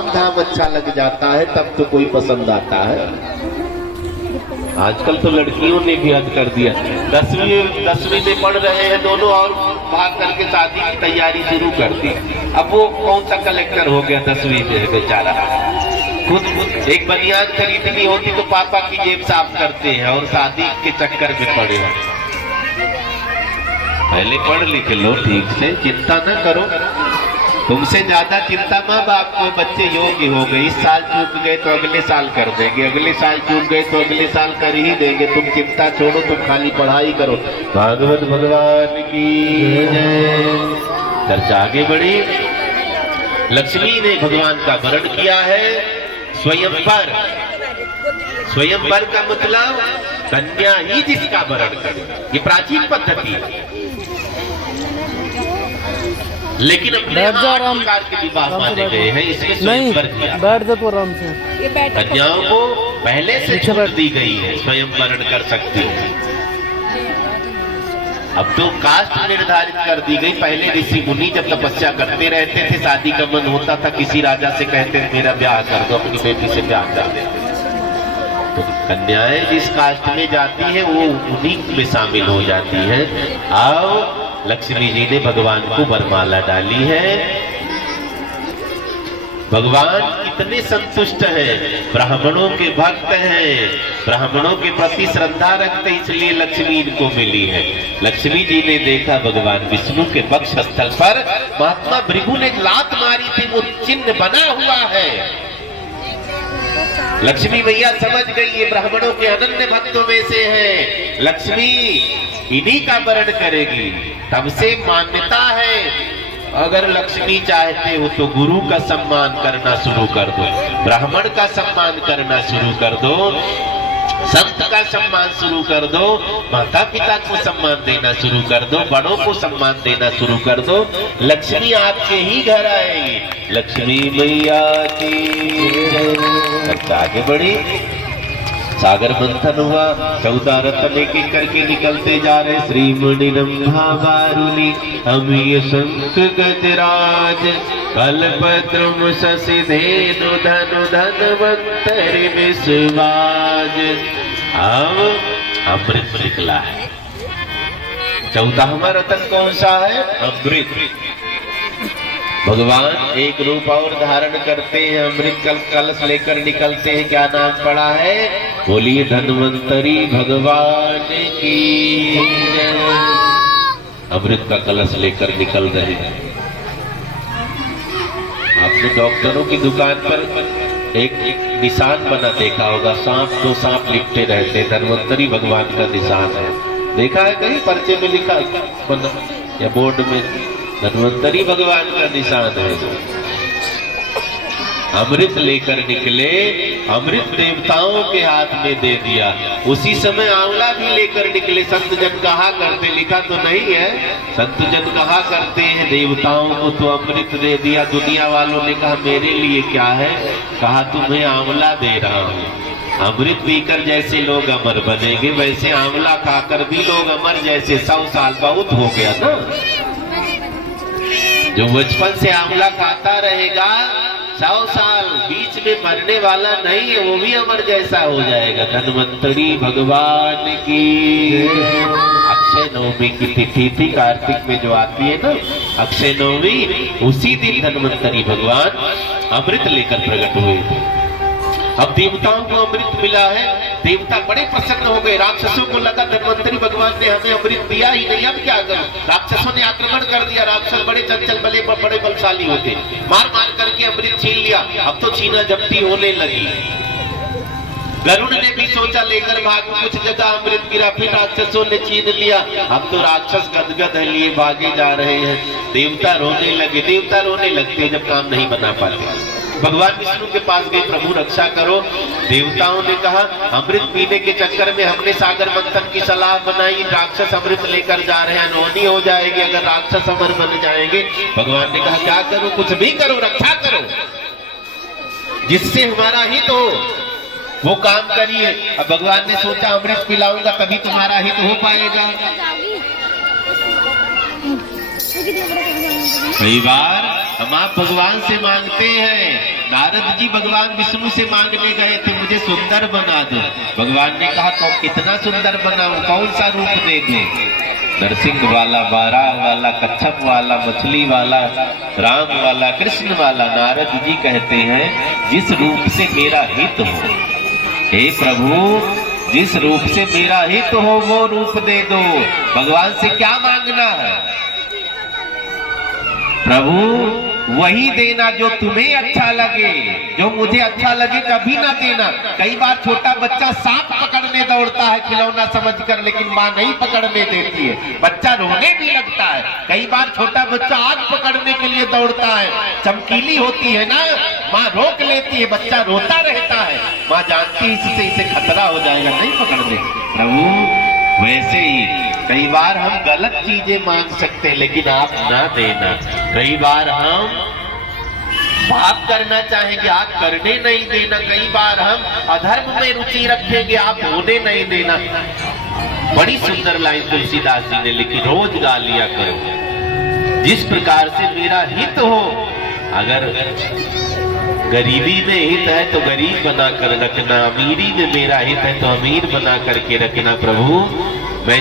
काम धाम अच्छा लग जाता है तब तो कोई पसंद आता है। आजकल तो लड़कियों ने भी हद कर दिया, 10वीं में पढ़ रहे हैं दोनों और भाग करके शादी की तैयारी शुरू कर दी। अब वो कौन सा कलेक्टर हो गया 10वीं में बेचारा। खुद एक बनियान खरीदनी होती तो पापा की जेब साफ करते हैं और शादी के चक्कर में पड़े हैं। पहले पढ़ लिख लो ठीक से, चिंता न करो। तुमसे ज्यादा चिंता माँ बाप को, बच्चे योग्य हो गए, इस साल चूक गए तो अगले साल कर देंगे, अगले साल चूक गए तो अगले साल कर ही देंगे। तुम चिंता छोड़ो, तुम खाली पढ़ाई करो। भागवत भगवान की जय। चर्चा आगे बढ़ी। लक्ष्मी ने भगवान का वरण किया है स्वयंवर। स्वयंवर का मतलब कन्या ही जिसका वरण करे, ये प्राचीन पद्धति है। लेकिन अपने प्रकार के विवाह माने गए हैं, इसमें स्वयंवर किया। बैठ जा तो आराम से। कन्याओं को पहले से छूट दी गई है, स्वयंवरण कर सकती है। अब तो कास्ट निर्धारित कर दी गई। पहले ऋषि मुनि जब तपस्या करते रहते थे, शादी का मन होता था, किसी राजा से कहते थे मेरा ब्याह कर दो, अपनी बेटी से ब्याह कर देते। तो कन्याएं जिस कास्ट में जाती है वो उन्हीं में शामिल हो जाती है। आओ, लक्ष्मी जी ने भगवान को वरमाला डाली है। भगवान कितने संतुष्ट हैं, ब्राह्मणों के भक्त हैं, ब्राह्मणों के प्रति श्रद्धा रखते, इसलिए लक्ष्मी इनको मिली है। लक्ष्मी जी ने देखा भगवान विष्णु के वक्ष स्थल पर महात्मा भृगु ने लात मारी थी, वो चिन्ह बना हुआ है। लक्ष्मी मैया समझ गई ये ब्राह्मणों के अनन्य भक्तों में से है, लक्ष्मी इन्हीं का वरण करेगी। तब से मान्यता है, अगर लक्ष्मी चाहते हो तो गुरु का सम्मान करना शुरू कर दो, ब्राह्मण का सम्मान करना शुरू कर दो, संत का सम्मान शुरू कर दो, माता पिता को सम्मान देना शुरू कर दो, बड़ों को सम्मान देना शुरू कर दो। लक्ष्मी आपके ही घर आएगी। लक्ष्मी मैया की आगे बढ़ी। सागर मंथन हुआ, 14 रत्न एक एक करके निकलते जा रहे। श्रीमणि रंभा वारुणी अमीय शंख गजराज, कल्पद्रुम शशि धेनु धनु धनवंतरि विश्वाज। अब अमृत निकला है। 14वां रत्न कौन सा है? अमृत। भगवान एक रूप और धारण करते हैं, अमृत कलश लेकर निकलते हैं। क्या नाम पड़ा है? बोलिए धन्वंतरी भगवान की। अमृत का कलश लेकर निकल रहे हैं। आपने डॉक्टरों की दुकान पर एक निशान बना देखा होगा, सांप, 2 सांप लिपटे रहते, धन्वंतरी भगवान का निशान है। देखा है कहीं? पर्चे में लिखा बना या बोर्ड में, धन्वंतरी भगवान का निशान है। अमृत लेकर निकले, अमृत देवताओं के हाथ में दे दिया। उसी समय आंवला भी लेकर निकले। संत जन कहा करते, लिखा तो नहीं है, संत जन कहा करते हैं देवताओं को तो अमृत दे दिया। दुनिया वालों ने कहा मेरे लिए क्या है? कहा तुम्हें आंवला दे रहा हूं। अमृत पीकर जैसे लोग अमर बनेंगे, वैसे आंवला खाकर भी लोग अमर जैसे। 100 साल बहुत हो गया ना। जो बचपन से आंवला खाता रहेगा 100 साल, बीच में मरने वाला नहीं है, वो भी अमर जैसा हो जाएगा। धन्वंतरी भगवान की। अक्षय नवमी की तिथि थी, कार्तिक में जो आती है ना अक्षय नवमी, उसी दिन धन्वंतरी भगवान अमृत लेकर प्रकट हुए थे। अब देवताओं को अमृत मिला है, देवता बड़े प्रसन्न हो गए। राक्षसों को लगा धन्वंतरी भगवान ने हमें अमृत दिया ही नहीं, अब क्या करूं? राक्षसों ने आक्रमण कर दिया। राक्षस बड़े चंचल बड़े बलशाली होते, मार मार करके अमृत छीन लिया। अब तो छीना जब्ती होने लगी। गरुड़ ने भी सोचा लेकर भागू, कुछ जगह अमृत गिरा, फिर राक्षसों ने छीन लिया। अब तो राक्षस गदगद है लिए भागे जा रहे हैं। देवता रोने लगे। देवता रोने लगते जब काम नहीं बना पाते। भगवान विष्णु के पास गए, प्रभु रक्षा करो। देवताओं ने कहा अमृत पीने के चक्कर में हमने सागर मंथन की सलाह बनाई, राक्षस अमृत लेकर जा रहे हैं, अनहोनी हो जाएगी अगर राक्षस अमर बन जाएंगे। भगवान ने कहा क्या करो? कुछ भी करो, रक्षा करो, जिससे हमारा हित हो वो काम करिए। अब भगवान ने सोचा अमृत पिलाऊंगा तभी तुम्हारा हित हो पाएगा। कई बार हम आप भगवान से मांगते हैं नारद जी भगवान विष्णु से मांगने गए थे, मुझे सुंदर बना दो। भगवान ने कहा तो कितना सुंदर बनाऊं, कौन सा रूप दे दूं? नरसिंह वाला, बाराह वाला, कच्छप वाला, मछली वाला, राम वाला, कृष्ण वाला। नारद जी कहते हैं जिस रूप से मेरा हित हो, हे प्रभु जिस रूप से मेरा हित हो वो रूप दे दो। भगवान से क्या मांगना है? प्रभु वही देना जो तुम्हें अच्छा लगे, जो मुझे अच्छा लगे कभी ना देना। कई बार छोटा बच्चा सांप पकड़ने दौड़ता है खिलौना समझकर, लेकिन माँ नहीं पकड़ने देती है, बच्चा रोने भी लगता है। कई बार छोटा बच्चा आग पकड़ने के लिए दौड़ता है, चमकीली होती है ना, माँ रोक लेती है, बच्चा रोता रहता है, माँ जानती है इससे इसे खतरा हो जाएगा, नहीं पकड़ने। प्रभु वैसे ही कई बार हम गलत चीजें मांग सकते हैं, लेकिन आप ना देना। कई बार हम पाप करना चाहेंगे, आप करने नहीं देना। कई बार हम अधर्म में रुचि रखेंगे, आप होने नहीं देना। बड़ी सुंदर लाइन तुलसीदास जी ने लिखी, रोज गा लिया करो जिस प्रकार से मेरा हित हो। अगर गरीबी में हित है तो गरीब बना कर रखना, अमीरी में मेरा हित है तो अमीर बना करके रखना। प्रभु मैं